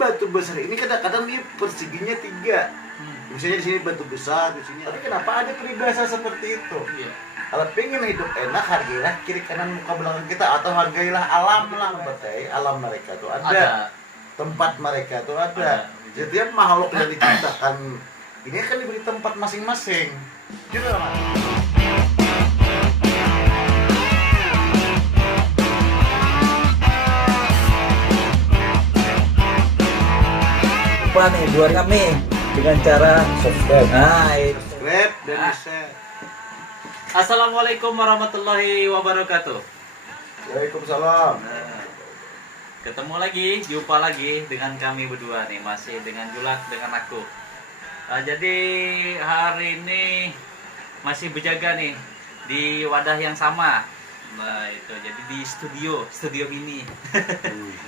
batu besar ini kadang-kadang dia perseginya 3. Misalnya di sini batu besar, di sini. Tapi kenapa ada peribahasa seperti itu? Iya. Kalau pengen hidup enak, hargailah kiri kanan muka belakang kita, atau hargailah alam lah, berarti alam mereka tuh ada. Tempat mereka tuh ada. Setiap makhluk yang diciptakan ini akan diberi tempat masing-masing. Gitu kan? Lupa nih buat kami dengan cara subscribe. Subscribe dan share. Assalamualaikum warahmatullahi wabarakatuh. Waalaikumsalam. Nah, ketemu lagi, jumpa lagi dengan kami berdua nih, masih dengan Julak, dengan aku. Jadi hari ini masih berjaga nih di wadah yang sama. Nah itu, jadi di studio mini.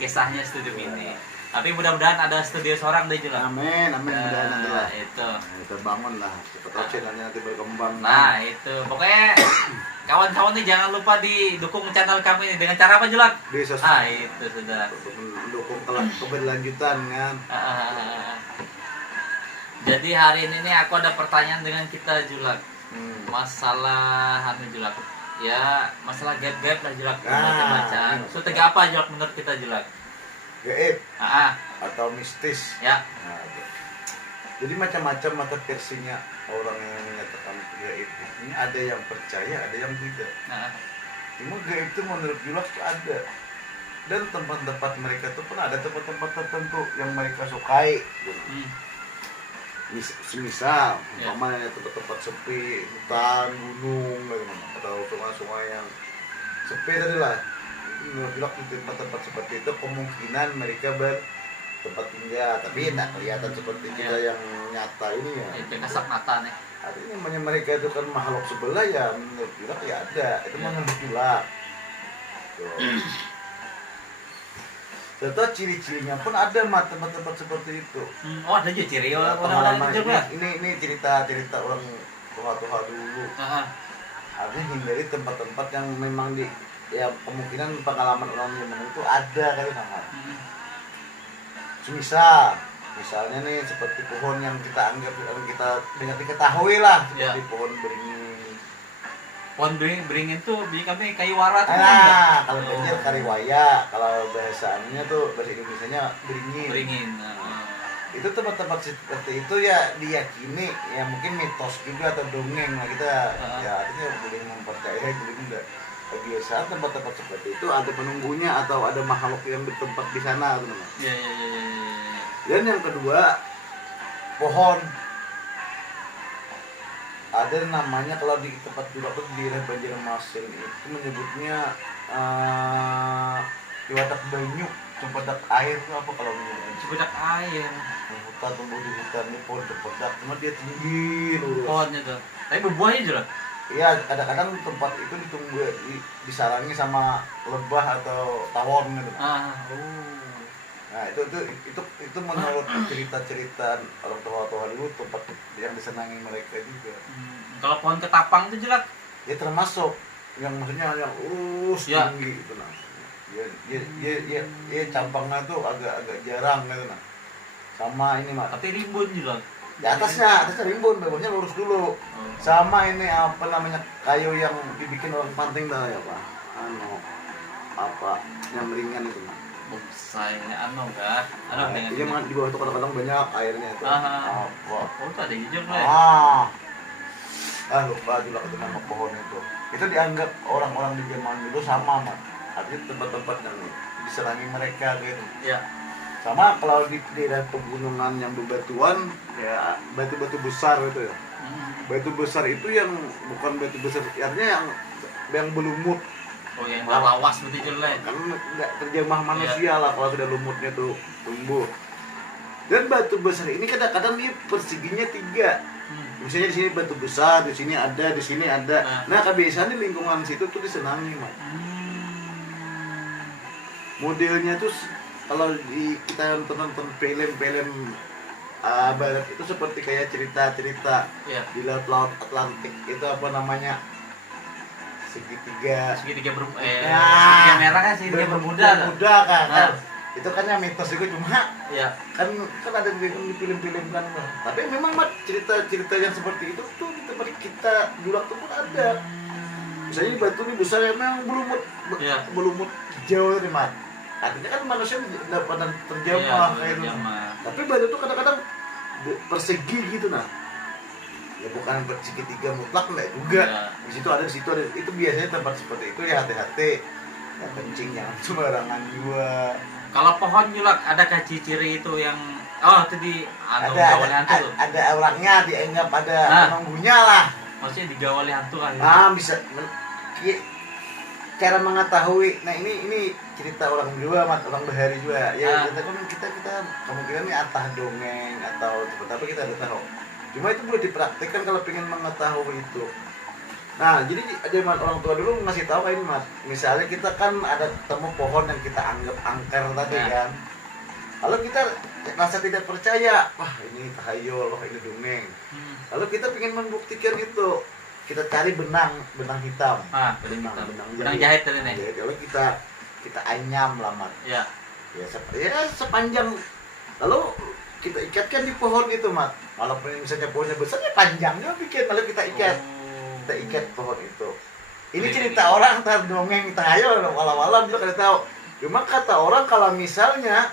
Kisahnya studio mini. Tapi mudah-mudahan ada studio seorang deh Julak. Amin, mudah-mudahan nanti lah. Itu. Kita bangun lah, cepat channelnya nanti berkembang. Nah itu, pokoknya kawan-kawan nih jangan lupa didukung channel kami nih dengan cara apa Julak? Bisa. Itu sudah. Mendukung keberlanjutan kan. Jadi hari ini nih aku ada pertanyaan dengan kita Julak. Masalah Julak. Ya, masalah gaib-gaib lah Julak. Macam-macam. So tega apa Julak menurut kita Julak? Gaib atau mistis. Ya. Nah, jadi macam-macam mata versinya orang yang menyatakan gaib ini, ada yang percaya, ada yang tidak. Cuma gaib itu menurut Julak itu ada, dan tempat-tempat mereka itu pun ada tempat-tempat tertentu yang mereka sukai. Semisal umpamanya tempat-tempat sepi, hutan, gunung, atau sungai-sungai yang sepi tadi lah. Menurut Julak di tempat-tempat seperti itu kemungkinan mereka bertempat tinggal, tapi tidak kelihatan seperti kita yang nyata ini ya. Itu kasat mata nih. Artinya mereka itu kan makhluk sebelah ya, menurut Julak ya ada. Itu menurut Julak. Serta ciri-cirinya pun ada tempat-tempat seperti itu. Oh ada aja ciri Pengalaman ini cerita orang tua-tua dulu. Artinya hindari tempat-tempat yang memang ya kemungkinan pengalaman orang yang itu ada kali sangat. Misalnya nih seperti pohon yang kita anggap kita banyak diketahui lah, seperti pohon beringin. Pohon beringin tuh kami kayu warat. Kalau banjir kariwaya, kalau bahasanya tuh bahasa Indonesianya beringin. Itu tempat-tempat seperti itu ya diyakini ya mungkin mitos juga atau dongeng lah kita ya artinya boleh mempercayai boleh enggak. Biasa tempat-tempat seperti itu ada penunggunya atau ada makhluk yang bertempat di sana teman-teman. Dan yang kedua, pohon. Ada namanya kalau di tempat Julak tuh di daerah Banjarmasin itu menyebutnya Cibadak Banyu, Cibadak air itu apa kalau menyebutnya? Cibadak air. Hutan tumbuh di hutan ini pohon Cibadak, cuma dia tinggi lurus. Pohonnya tuh. Tapi berbuahnya Julak. Iya, kadang-kadang tempat itu ditunggu disarangi sama lebah atau tawon gitu. Nah, itu menurut cerita-cerita orang tua-tua dulu tempat yang disenangi mereka juga. Kalau pohon ketapang itu Julak? Ya termasuk yang maksudnya yang tinggi gitu nah. Ya cabangnya tuh agak jarang gitu nah. Sama ini mah. Tapi rimbun Julak. Di atasnya rimbun, bawahnya lurus dulu. Sama ini apa namanya kayu yang dibikin orang panting dah ya Pak. Apa yang ringan itu mah. Sayangnya enggak. Iya mah di bawah itu kadang-kadang banyak airnya itu. Oh, itu ada hijau lah. Lupa juga itu nama pohon itu. Itu dianggap orang-orang di zaman dulu sama mah. Artinya tempat-tempat yang diserangi mereka gitu. Iya. Sama kalau di daerah pegunungan yang bebatuan ya batu-batu besar gitu ya. Batu besar itu yang bukan batu besar artinya yang berlumut. Oh yang lawas betul lah. Kan nggak terjamah manusia lah kalau sudah lumutnya tuh tumbuh. Dan batu besar ini kadang-kadang dia perseginya 3. Misalnya di sini batu besar, di sini ada. Nah kebiasaan di lingkungan situ tuh disenangi mah. Modelnya tuh kalau kita nonton film-film barat itu seperti kayak cerita-cerita di laut Atlantik itu apa namanya segitiga merah kan segitiga bermuda kan itu kan yang mitos juga cuma ya kan ada di film-film kan, tapi memang mat cerita yang seperti itu tuh di tempat kita Julak tuh pun ada. Misalnya batu ini besar yang memang belumut jauh dari mat, artinya kan manusia tidak pernah terjamah kayak itu. Tapi batu itu kadang-kadang persegi gitu nah, ya bukan segitiga mutlak enggak juga. Di situ ada, itu biasanya tempat seperti itu ya hati-hati ya, kencing jangan sembarangan juga. Kalau pohon Julak adakah ciri itu yang itu di ada orangnya dianggap ada penunggunya lah, maksudnya digawali hantu kan? Bisa cara mengetahui. Nah ini cerita orang juga, orang bahari juga ya. Kita kemungkinan ini entah dongeng atau tapi kita udah tahu, cuma itu boleh dipraktikkan kalau pengen mengetahui itu. Nah jadi zaman orang tua dulu ngasih tahu kayak ini mas, misalnya kita kan ada ketemu pohon yang kita anggap angker tadi kan, kalau kita rasa tidak percaya, wah ini tahayul, wah ini dongeng, lalu kita pengen membuktikan itu, kita cari benang hitam, benang jahit tadi nih. Jadi kalau kita anyam lamat, ya sepanjang, lalu kita ikatkan di pohon itu mat, walaupun misalnya pohonnya besar ya panjangnya bikin, lalu kita ikat pohon itu. Ini cerita orang entar dongeng tahayul, walau-walau juga kada tahu. Cuma kata orang kalau misalnya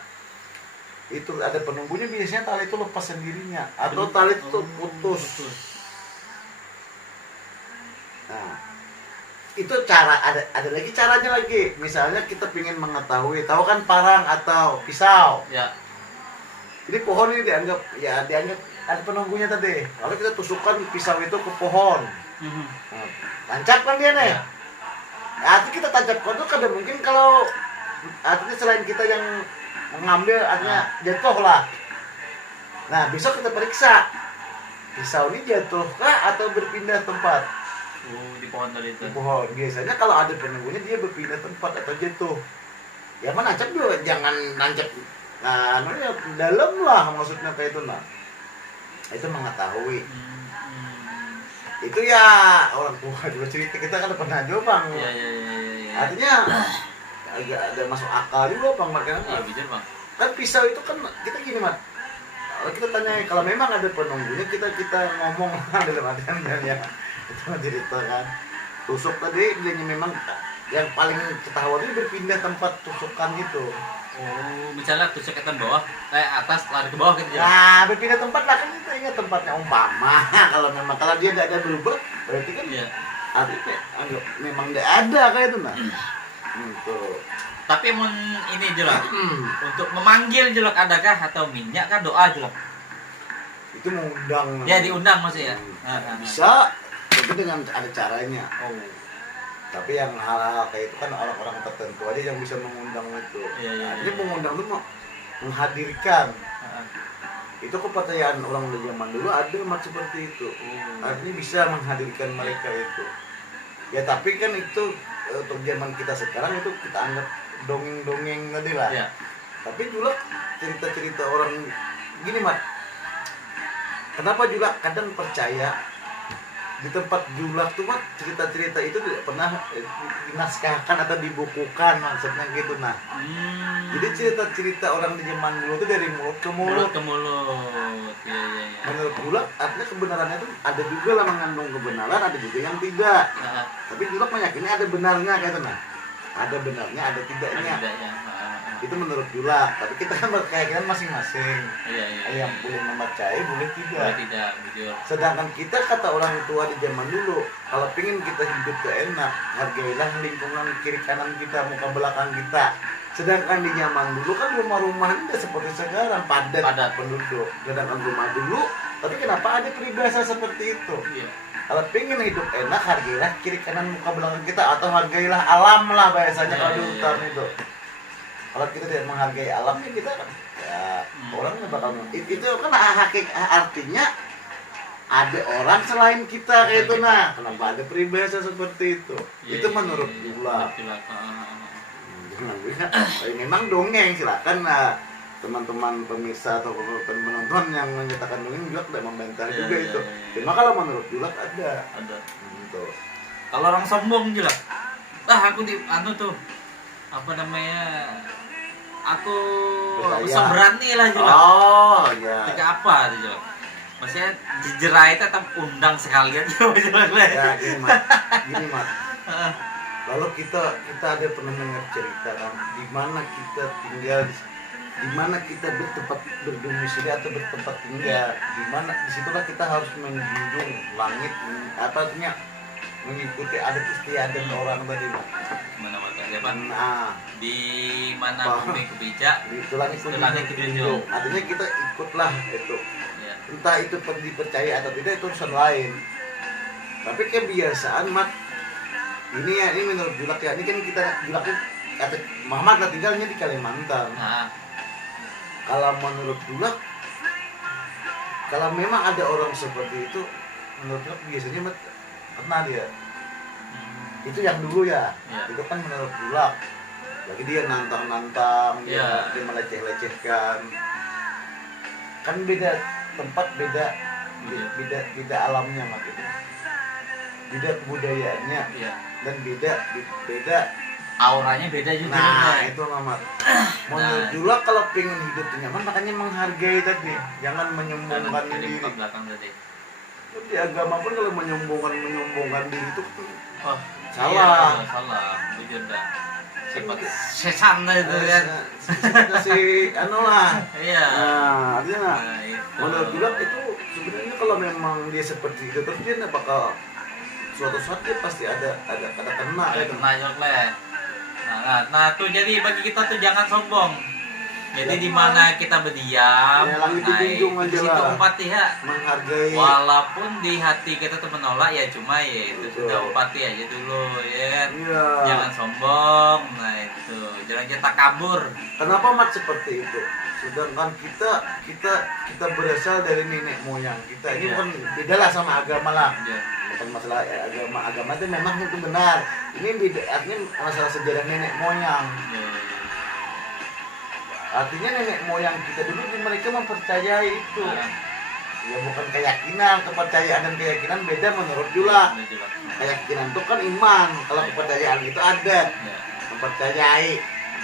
itu ada penunggunya, biasanya tali itu lepas sendirinya atau tali itu putus. Nah, itu cara ada lagi caranya lagi. Misalnya kita ingin mengetahui, tahu kan parang atau pisau. Ya. Jadi pohon ini dianggap ada penunggunya tadi. Lalu kita tusukkan pisau itu ke pohon. Nah, tancap kan dia nih. Artinya kita tancapkan itu kadang mungkin kalau artinya selain kita yang mengambil, artinya jatuh lah. Nah besok kita periksa pisau ini jatuh kah atau berpindah tempat. Di pohon tadi itu. Di pohon biasanya kalau ada penunggunya dia berpindah tempat atau jatuh. Ya mana nancap juga, jangan nancap dalam lah maksudnya kayak itu nah. Itu mengetahui. Itu ya orang tua juga cerita, kita kan pernah coba. Iya. Artinya agak ada masuk akal juga bang, makanya. Iya betul bang. Kan pisau itu kan kita gini mat, kalau kita tanya kalau memang ada penunggunya kita ngomong dalam artian ya itu cerita kan. Tusuk tadi dia memang yang paling ketahuan itu berpindah tempat tusukan itu. Misalnya tusuk ke bawah, atas lari ke bawah gitu ya. Nah, berpindah tempat lah kan, kita ingat tempatnya umpama. Kalau dia tidak ada berubah, berarti kan artinya anggap memang tidak ada kayak itu nah. Tapi ini Julak, untuk memanggil Julak adakah atau minyak kah doa Julak? Itu mengundang. Ya diundang maksudnya. Bisa, tapi dengan ada caranya. Tapi yang hal-hal kayak itu kan orang-orang tertentu aja yang bisa mengundang itu. Jadi mengundang itu menghadirkan. Itu kepercayaan orang dari zaman dulu ada seperti itu. Artinya bisa menghadirkan mereka itu. Ya tapi kan itu untuk zaman kita sekarang itu kita anggap dongeng-dongeng tadi lah. Tapi juga cerita-cerita orang gini mat. Kenapa juga kadang percaya di tempat Julak tuh mat, cerita-cerita itu tidak pernah dinaskahkan atau dibukukan, maksudnya gitu nah. Jadi cerita-cerita orang di zaman dulu itu dari mulut ke mulut. Menurut Julak artinya kebenarannya itu ada juga lah mengandung kebenaran, ada juga yang tidak. Tapi Julak meyakini ada benarnya kayak itu nah. Ada benarnya, ada tidaknya. Itu menurut Julak, tapi kita kan berkeyakinan masing-masing. Yang boleh mempercayai, boleh tidak. Sedangkan kita kata orang tua di zaman dulu, kalau pingin kita hidup enak, hargailah lingkungan kiri kanan kita, muka belakang kita. Sedangkan di zaman dulu kan rumah-rumah tidak seperti sekarang, padat penduduk. Sedangkan rumah dulu, tapi kenapa ada peribahasa seperti itu? Kalau pingin hidup enak, hargailah kiri kanan muka belakang kita, atau hargailah alam lah bahasanya kalau di hutan itu. Kalau kita tidak menghargai alamnya, kita kan ya orangnya bakal itu kan artinya ada orang selain kita kayak itu nah. Kenapa ada peribahasa seperti itu? Itu menurut Julak. Memang dongeng, silakan teman-teman pemirsa atau penonton yang menyatakan dongeng juga tidak membantah juga itu. Cuma kalau menurut Julak ada. Gitu. Kalau orang sombong Julak, aku di tuh apa namanya, aku Percaya. seberani lah juga. Oh iya. Ketika apa tuh Jok? Maksudnya dijerai tetap undang sekalian juga. Ya gini mat. Lalu kita ada pernah dengar cerita kan, di mana kita tinggal, di mana kita bertempat berdomisili atau bertempat tinggal, di mana disitulah kita harus menjunjung langit, apa artinya mengikuti adat istiadat orang tadi. Mana mata siapa? Nah, Di mana bumi kebijak, itu langit itu langit dijunjung. artinya kita ikutlah itu. Ya. Entah itu dipercaya atau tidak itu urusan lain. Tapi kebiasaan mat ini menurut Julak ya, ini kan kita Julaknya kata Muhammad lah tinggalnya di Kalimantan. Nah, Kalau menurut Julak, kalau memang ada orang seperti itu, menurut Julak biasanya mat pernah dia. Itu yang dulu ya, Ya. itu kan menurut Julak. Lagi dia nantang-nantang, Ya. dia meleceh-lecehkan. Kan beda tempat, beda alamnya mat itu. Beda kebudayaannya. iya. Dan beda Auranya beda juga. nah Bro. itu Mamat. Menurut Nah. Jula kalau pengen hidup nyaman makanya menghargai tadi, jangan Kanan menyombongkan kiri diri. empat belakang tadi. Di agama pun kalau menyombongkan diri itu Oh, salah. Iya, salah. Jujur dah. Sifat sesan lah itu kan. Kasih anu lah. Iya. Nah, artinya Nah, itu. menurut Jula itu sebenarnya kalau memang dia seperti itu terus dia nggak bakal suatu saat dia pasti ada kena Ada gitu. kena Jok, Le. Nah, tuh jadi bagi kita tuh jangan sombong. Jadi di mana kita berdiam, Ya, langit nah, dijunjung di aja situ lah. empati ya. Menghargai. Walaupun di hati kita tuh menolak ya cuma ya itu Betul. sudah empati aja dulu ya kan. Iya. Jangan sombong. Nah, itu. Jangan kita kabur. Kenapa mat seperti itu? Sedangkan kita berasal dari nenek moyang kita. Ini Iya. bukan beda lah sama agama lah. Ya. Bukan masalah agama itu memang itu benar. Ini beda, artinya masalah sejarah nenek moyang. Ya. Artinya nenek moyang kita dulu mereka mempercayai itu. Nah, Ya bukan keyakinan, kepercayaan dan keyakinan beda menurut Jula. itu juga. Keyakinan itu kan iman. Kalau kepercayaan itu ada, Ya. mempercayai.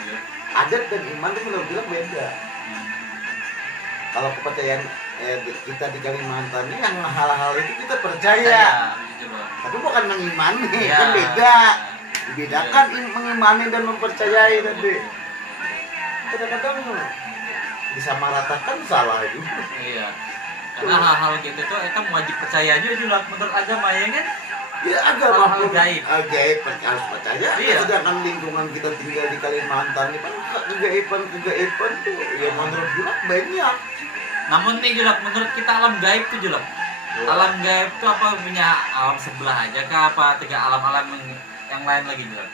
Ya. Adat dan iman itu menurut Jula beda. Kalau kepercayaan kita di Kalimantan ini yang hal-hal itu kita percaya, Gitu loh. tapi bukan mengimani, Ya. kan beda. Dibedakan mengimani dan mempercayai tadi. Kadang-kadang disamaratakan salah juga. Iya. Karena hal-hal gitu tuh kita wajib percaya juga menurut agama ya kan? Ya agama Hal-hal pun gaib. gaib harus percaya. Iya. Sedangkan lingkungan kita tinggal di Kalimantan ini kan kegaiban tuh ya menurut juga banyak. Namun nih Julak, menurut kita alam gaib tuh Julak. Wah. Alam gaib tuh apa punya alam sebelah aja kah apa tiga alam-alam yang lain lagi Julak?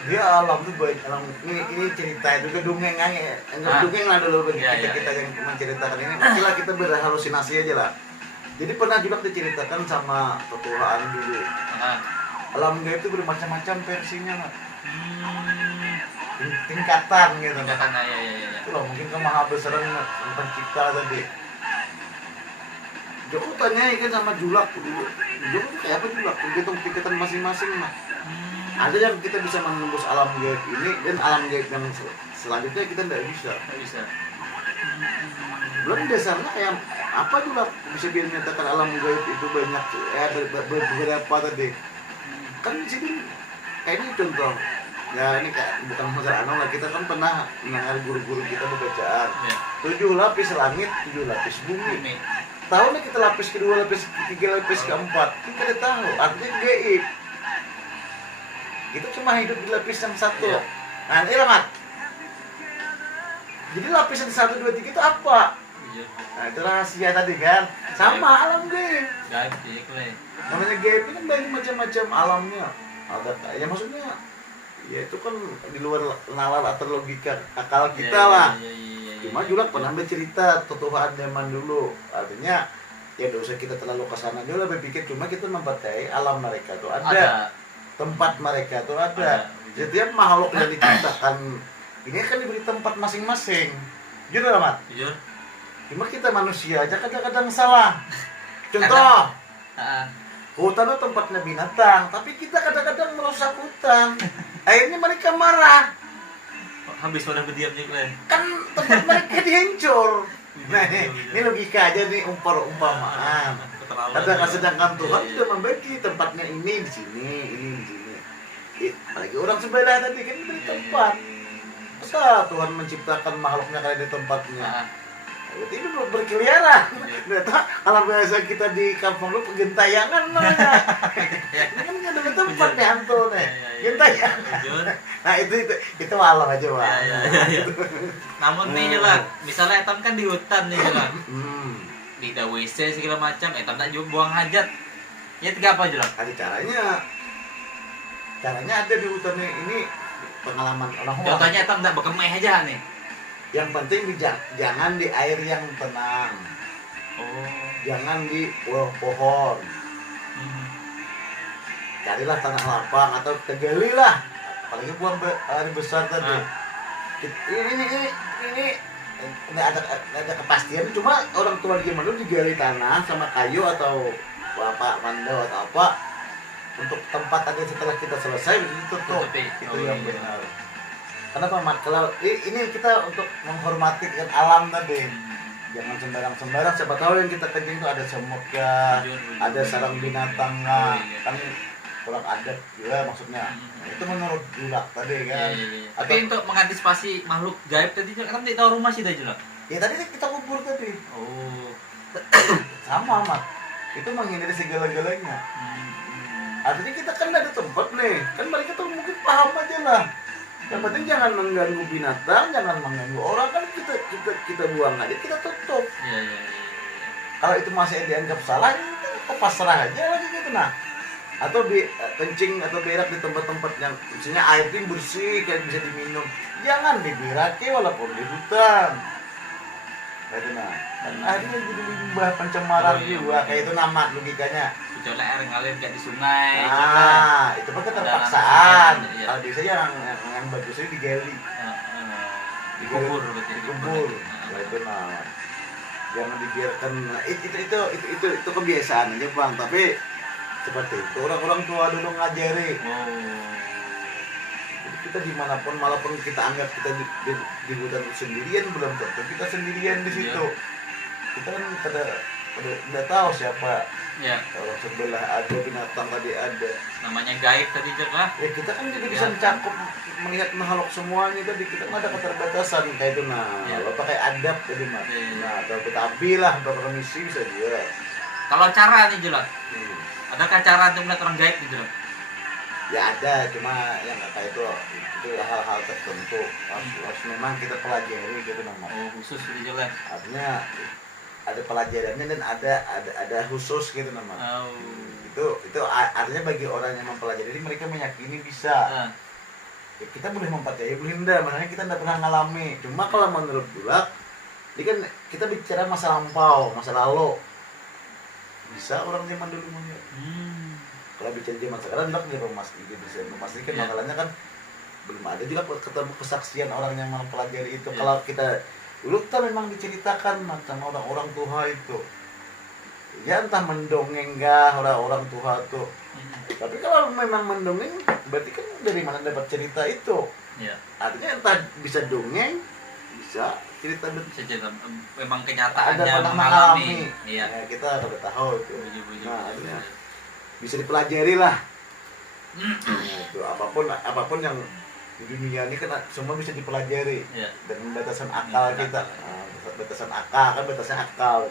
Dia alam tuh banyak alam ini cerita juga dongeng aja. Dongeng lah dulu bagi Iya, iya, kita yang menceritakan ini. Mestilah kita berhalusinasi aja lah. Jadi pernah juga diceritakan sama petuaan dulu. Nah. Alam gaib itu bermacam-macam versinya, Mat. Hmm. Tingkatan gitu. Tingkatan ya. Itu loh mungkin kemahabesaran pencipta tadi. Joko tanya kan sama Julak dulu. Joko tuh kayak apa Julak? Tergantung tingkatan masing-masing mah. Ada yang kita bisa menembus alam gaib ini dan alam gaib yang selanjutnya kita tidak bisa. Nggak bisa. Belum dasarnya kayak apa Julak bisa dinyatakan alam gaib itu banyak beberapa tadi. Kan di sini kayak ini contoh. Ya ini kayak bukan masalah anu lah, kita kan pernah mendengar guru-guru kita berbacaan. Ya. 7 lapis langit, 7 lapis bumi. Bumi. Tahu nih kita lapis kedua, lapis ketiga, lapis keempat. Kita udah tahu, artinya gaib. Itu cuma hidup di lapis yang satu. Iya. Nah, ini Mat. Jadi lapis yang 1, 2, 3 itu apa? Iya. Nah, itu rahasia tadi kan. Sama alam gaib. Gaib sih Clay. Namanya gaib ini kan banyak macam-macam alamnya. Ada ya maksudnya ya itu kan di luar nalar atau logika akal kita lah. Iya. Cuma juga pernah bercerita tutuhan zaman dulu. Artinya ya dosa kita terlalu kesana juga berpikir cuma kita mempercayai alam mereka tuh ada. Tempat mereka tuh ada. Setiap makhluk yang diciptakan ini kan diberi tempat masing-masing. Jujur amat. Jujur. Cuma kita manusia aja kadang-kadang salah. Contoh, hutan itu tempatnya binatang, tapi kita kadang-kadang merusak hutan. Akhirnya mereka marah. habis pada berdiam nih kalian. Kan tempat mereka dihancur. Nah, ini logika aja nih, umpama-umpamaan. Sedangkan Tuhan sudah membagi tempatnya ini di sini, ini di sini. Apalagi orang sebelah tadi kan beri tempat. Masa Tuhan menciptakan makhluknya kayak di tempatnya? Berarti itu berkeliaran. Ternyata kalau biasa kita di kampung lu gentayangan namanya. Ini kan ada tempat nih hantu nih. Gentayangan. Nah itu walau aja Pak. Namun nih jelas, misalnya etam kan di hutan nih jelas. Di WC segala macam, etam tak juga buang hajat. Ya tiga apa jelas? Ada caranya. Caranya ada di hutan ini pengalaman orang. Contohnya etam tak berkemeh aja nih. Yang penting jangan di air yang tenang. Jangan di pohon. Carilah tanah lapang atau tegali lah. Apalagi buang air besar tadi. Ini ada kepastian. Cuma orang tua zaman dulu digali tanah sama kayu atau bapak mandau atau apa untuk tempat tadi setelah kita selesai ditutup. Itu yang benar. Kenapa Mat? Kalau ini kita untuk menghormati alam tadi, jangan sembarang-sembarang. Siapa tahu yang kita kencing itu ada semutnya, ada sarang binatangnya, kan kurang adat juga maksudnya. Itu menurut Julak tadi kan. Tapi untuk mengantisipasi makhluk gaib tadi kan tidak tahu rumah sih dah Julak. Ya tadi kita kubur tadi. Sama Mat. Itu menghindari segala-galanya. Artinya kita kan ada tempat nih, kan mereka tuh mungkin paham aja lah. Yang penting jangan mengganggu binatang, jangan mengganggu orang, kan kita buang aja, kita tutup. Kalau itu masih dianggap salah, kita pasrah aja lagi gitu nah. Atau kencing atau berak di tempat-tempat yang misalnya air itu bersih kayak bisa diminum, jangan dibiraki walaupun di hutan. Kayak nah, kan akhirnya jadi limbah pencemaran juga, kayak itu nama logikanya. Kecuali air ngalir kayak di sungai. Itu kan keterpaksaan. Kalau biasanya yang bagusnya digali. Dikubur. Nah, itu nah. Jangan dibiarkan. Itu kebiasaan aja Bang. Tapi seperti itu orang-orang tua dulu ngajari. Jadi kita dimanapun, walaupun kita anggap kita di hutan sendirian, belum tentu kita sendirian di situ. Kita kan udah tahu siapa. Orang sebelah ada, binatang tadi ada. Namanya gaib tadi lah. Ya kita kan jadi bisa mencakup melihat makhluk semuanya tadi. Kita nggak ada keterbatasan kayak itu Kalau pakai adab tadi Mas. Nah atau betabi lah, atau permisi bisa juga. Kalau cara nih Julak, adakah cara untuk melihat orang gaib nih Julak? Ya ada, cuma yang nggak kayak itu hal-hal tertentu harus memang kita pelajari gitu namanya. Khusus gitu Julak. Artinya ada pelajarannya dan ada khusus gitu namanya. Itu artinya bagi orang yang mempelajari, jadi mereka meyakini bisa. Ya, kita boleh mempercayai, boleh enggak, makanya kita enggak pernah ngalami. Cuma kalau menurut Julak, ini kan kita bicara masa lampau, masa lalu. Bisa orang zaman dulu melihat. Kalau bicara zaman sekarang enggak bisa memastikan masalahnya kan belum ada juga ketemu kesaksian orang yang mempelajari itu. Kalau kita dulu kita memang diceritakan sama orang-orang tua itu. Ya entah mendongeng enggak orang-orang tua tuh. Tapi kalau memang mendongeng berarti kan dari mana dapat cerita itu? Artinya entah bisa dongeng, bisa cerita memang kenyataannya ada mengalami. Ya, kita udah tahu itu. Nah, artinya bisa dipelajari lah. Itu apapun yang di dunia ini kan semua bisa dipelajari dengan batasan akal kita. Batasan akal kan batasnya akal.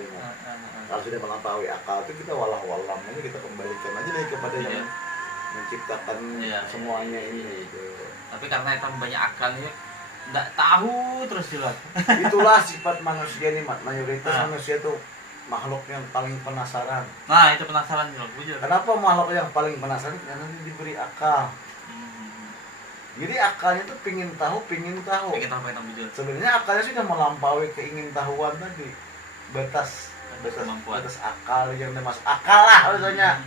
Kalau sudah melampaui akal itu kita walah-walam aja, kita kembalikan aja deh kepada yang menciptakan semuanya ini. Tapi karena itu banyak akalnya, nggak tahu terus jelas. Itulah sifat manusia nih, mayoritas manusia itu makhluk yang paling penasaran. Nah itu penasaran jelas. Kenapa makhluk yang paling penasaran? Karena diberi akal. Jadi akalnya tuh pingin tahu. Sebenarnya akalnya sudah melampaui keingintahuan tadi. Batas akal yang udah masuk akal lah misalnya.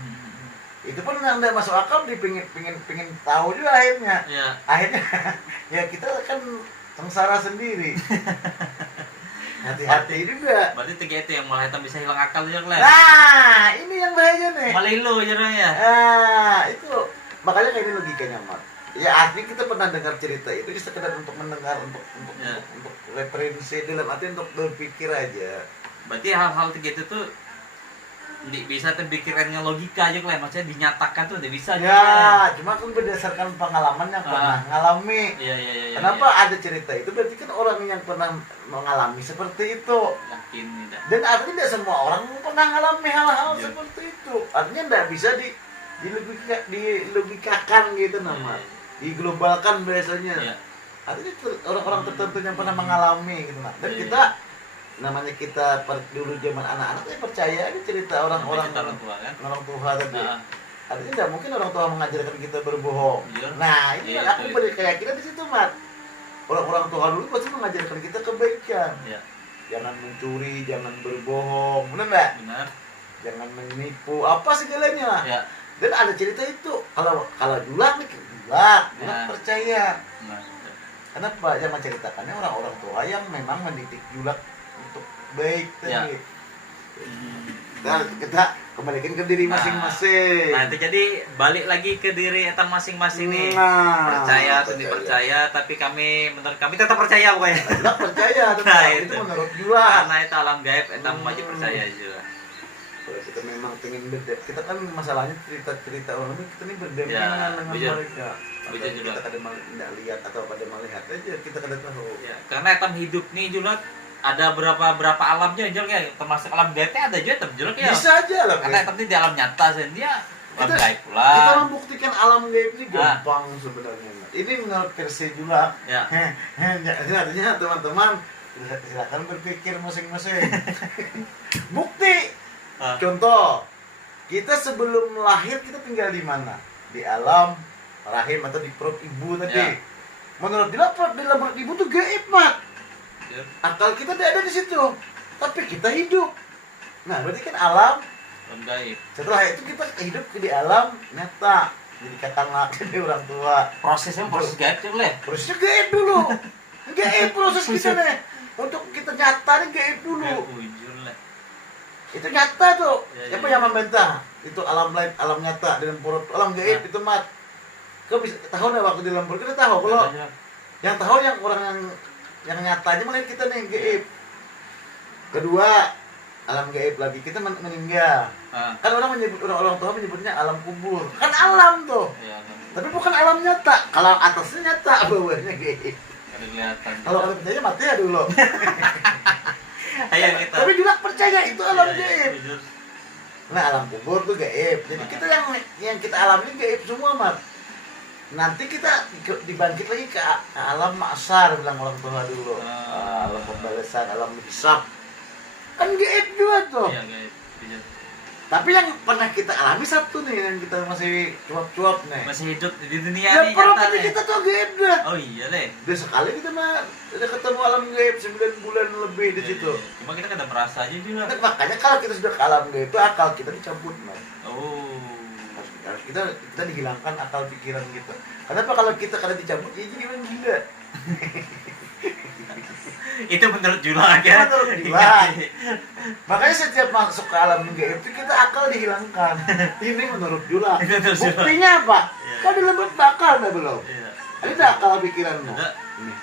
Itu pun yang udah masuk akal pingin tahu juga akhirnya. Akhirnya ya kita kan sengsara sendiri. Hati-hati juga. Berarti tiga itu yang malah bisa hilang akal juga lah. Nah, ini yang bahaya nih. Malilo jarang ya. Nah, itu makanya kayak ini logikanya Mat. Ya asli kita pernah dengar cerita itu sekedar untuk mendengar, Ya. untuk referensi, dalam arti untuk berpikir aja. Berarti hal-hal gitu tuh bisa terpikirkan dengan logika aja lah, maksudnya dinyatakan tuh udah bisa aja. Ya, cuma kan berdasarkan pengalaman yang pernah ngalami. Iya. Kenapa ada cerita itu? Berarti kan orang yang pernah mengalami seperti itu. Yakin tidak. Dan artinya tidak semua orang pernah mengalami hal-hal Iya. seperti itu. Artinya tidak bisa dilogikakan gitu nama. Diglobalkan biasanya. Iya. Artinya orang-orang tertentu yang pernah mengalami gitu nah. Dan Iya. kita namanya kita dulu zaman anak-anak ya percaya aja cerita orang-orang Cerita orang tua kan. orang tua tadi. Nah, Artinya tidak mungkin orang tua mengajarkan kita berbohong. Iya. Nah, ini Iya, aku itu. beri keyakinan di situ, Mat. Orang-orang tua dulu pasti mengajarkan kita kebaikan. iya, Jangan mencuri, jangan berbohong, benar nggak? benar. Jangan menipu, apa segalanya lah. Ya. Dan ada cerita itu. Kalau julak nih, julak Ya. percaya. Nah, Kenapa? Yang menceritakannya orang-orang tua yang memang mendidik julak untuk baik Ya. tadi. Nah, kita kembalikan ke diri masing-masing. Nah, itu jadi balik lagi ke diri kita masing-masing nih. Nah, Percaya atau dipercaya, tapi menurut kami tetap percaya pokoknya. Julak percaya, Nah, itu itu. menurut julak. Karena itu alam gaib, kita wajib percaya juga. Kalau kita memang pengen kita kan masalahnya cerita-cerita orang ini kita ini berdampingan Ya, dengan bujur. mereka. Bujur Atau juga. kita kadang tidak lihat atau pada melihat aja kita kadang tahu. Ya, karena etam hidup nih juga ada berapa alamnya Jul ya, termasuk alam gaibnya ada juga etam Jul ya. Bisa aja lah. Karena etam ini di alam nyata sih dia alam Kita- gaib pula. Kita membuktikan alam gaib ini gampang sebenarnya. Ini menurut versi juga. Ya. Jadi artinya teman-teman silakan berpikir masing-masing. Bukti. Ah. Contoh, kita sebelum lahir kita tinggal di mana? Di alam rahim atau di perut ibu tadi. Ya. Menurut dia di dalam perut ibu tuh gaib, Mat. Ya. Akal kita tidak ada di situ, tapi kita hidup. Nah, berarti kan alam. Alam gaib. Setelah itu kita hidup di alam nyata. Jadi kakak jadi orang tua. Prosesnya proses gaib Jul ya. Prosesnya gaib dulu. Gaib proses kita nih. Untuk kita nyata nih gaib dulu. Gaib ujur lah. Itu nyata tuh. Ya, Siapa ya. yang membantah? Itu alam lain, alam nyata dalam perut, alam gaib Nah. itu, Mat. Kau bisa tahu nggak waktu di dalam perut kita tahu kalau yang tahu yang orang yang nyatanya melihat kita nih gaib. Kedua, alam gaib lagi kita meninggal. Ah, Kan orang tua menyebutnya alam kubur. Kan alam tuh. ya, Tapi bukan alam nyata. Kalau atasnya nyata, bawahnya gaib. ada kelihatan. Kalau kalian percaya mati ya dulu. Ayo kita. Tapi juga percaya itu alam Iya, iya, gaib. ujur. Nah, alam kubur tuh gaib. Jadi kita yang kita alami gaib semua, Mat. Nanti kita dibangkit lagi ke alam maksar, bilang orang tua dulu. Alam pembalasan, alam hisab. Kan gaib juga tuh. Iya, gaib. Ujur. Tapi yang pernah kita alami satu nih, yang kita masih cuap-cuap nih. Masih hidup di dunia Ya nih properti nih. kita tuh gaib dah. Oh iya leh. Udah sekali kita mah udah ketemu alam gaib 9 bulan lebih di situ. Iya. Cuma kita kadang merasa aja juga. Nah, makanya kalau kita sudah ke alam gaib itu akal kita dicabut, Mas. Oh. Harus kita dihilangkan akal pikiran kita. Kenapa kalau kita kada dicabut ya jadi orang gila. Itu menurut Julak ya. Menurut Julak. Makanya setiap masuk ke alam gaib itu kita akal dihilangkan. Ini menurut Julak. Menurut Julak. Buktinya apa? Iya. Kau dalam bakal dah belum? Iya. Ada akal pikiranmu. Ada. Nih.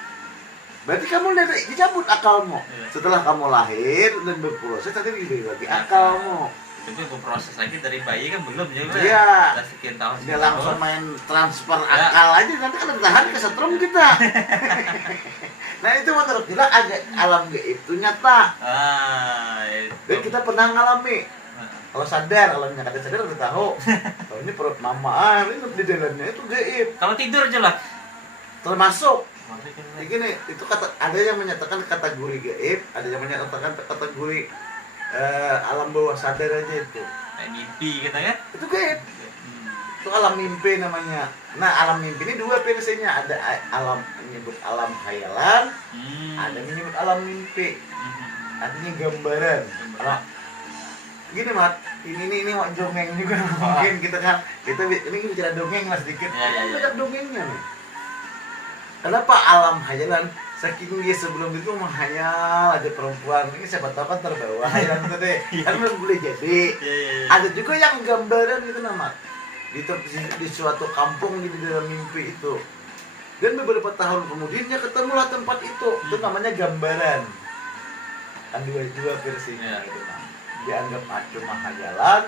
Berarti kamu udah dicabut akalmu. Iya. Setelah kamu lahir dan berproses nanti diberi lagi akalmu. Itu gue proses lagi dari bayi kan belum juga. Iya. Udah sekian tahun. Dia langsung main transfer Ya. akal aja nanti kan tahan kesetrum kita. Nah itu menurut kita agak alam gaib itu nyata. Itu. Dan kita pernah ngalami. Kalau sadar, kalau nggak ada sadar udah tahu. Kalau ini perut mama, ini di dalamnya itu gaib. Kalau tidur Julak. Termasuk begini, itu ada yang menyatakan kategori gaib, ada yang menyatakan kategori alam bawah sadar aja itu. Kayak mimpi kita kan. Itu gaib. Itu alam mimpi namanya. Nah, alam mimpi ini dua versinya, ada alam menyebut alam khayalan, ada menyebut alam mimpi. Artinya gambaran. Kalau gini, Mat, ini mau dongeng juga mungkin kita kan ini bicara dongeng lah sedikit. Ya. Banyak dongengnya nih. Kenapa alam khayalan? Saking dia sebelum itu menghayal ada perempuan ini siapa tahu kan terbawa hayalan itu deh kan belum boleh jadi. Iya. Ada juga yang gambaran itu nama di suatu kampung di dalam mimpi itu. Dan beberapa tahun kemudiannya ketemulah tempat itu namanya gambaran. Kan dua versinya gitu kan. Dianggap cuma hayalan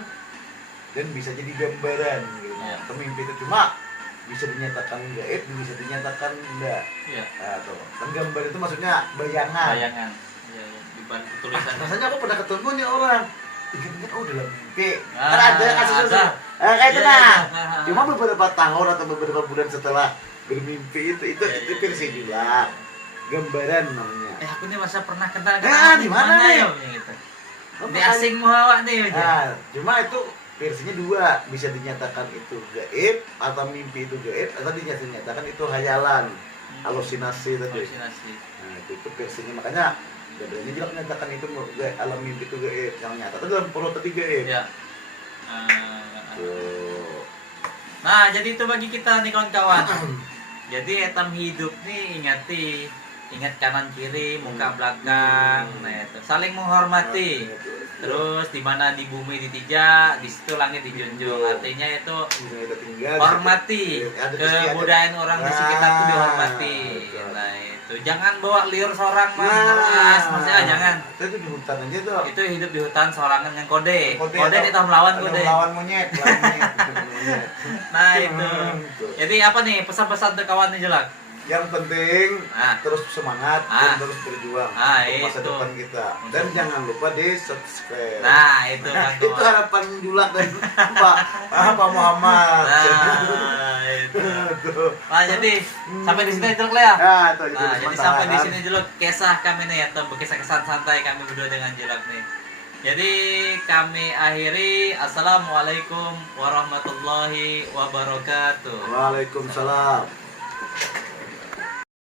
dan bisa jadi gambaran gitu. Atau mimpi itu cuma bisa dinyatakan gaib, bisa dinyatakan enggak. Nah, tuh. Dan gambar itu maksudnya bayangan. Bayangan. Iya, dibantu tulisan. Rasanya aku pernah ketemu nih orang. Ingat dalam mimpi. Kan Ah, ada kasus ada. kayak itu Iya, nah. iya. Cuma beberapa tahun atau beberapa bulan setelah bermimpi itu versi juga. Gambaran namanya. Aku nih masa pernah kenal Di mana nih? ya gitu. Di asing mau awak nih. Nah, cuma itu versinya dua, bisa dinyatakan itu gaib atau mimpi itu gaib atau dinyatakan itu hayalan, halusinasi tadi. Halusinasi. Nah, itu versinya, makanya sebenarnya juga menyatakan itu alam mimpi itu gaib, yang nyata itu dalam perut tadi gaib. Ya. Tuh. Nah, jadi itu bagi kita nih kawan-kawan. Jadi etam hidup nih ingat kanan kiri, muka belakang, nah itu saling menghormati. Terus di mana di bumi ditijak, di situ langit dijunjung. Artinya itu hormati kebudayaan orang di sekitar itu dihormati. Nah itu jangan bawa liur seorang maksudnya jangan. Itu di hutan aja tuh. Itu hidup di hutan sorangan yang kode itu melawan kode. Melawan monyet. Nah itu. Jadi apa nih pesan-pesan untuk kawan nih Jelak? Yang penting terus semangat dan terus berjuang untuk masa depan kita. Dan jangan lupa di subscribe. Nah itu kan itu harapan Julak dan Pak Muhammad. Nah itu. Nah jadi sampai di sini Jelak ya. Nah jadi sampai di sini Jelak kisah kami nih atau kisah-kisah santai kami berdua dengan Jelak nih. Jadi kami akhiri. Assalamualaikum warahmatullahi wabarakatuh. Waalaikumsalam.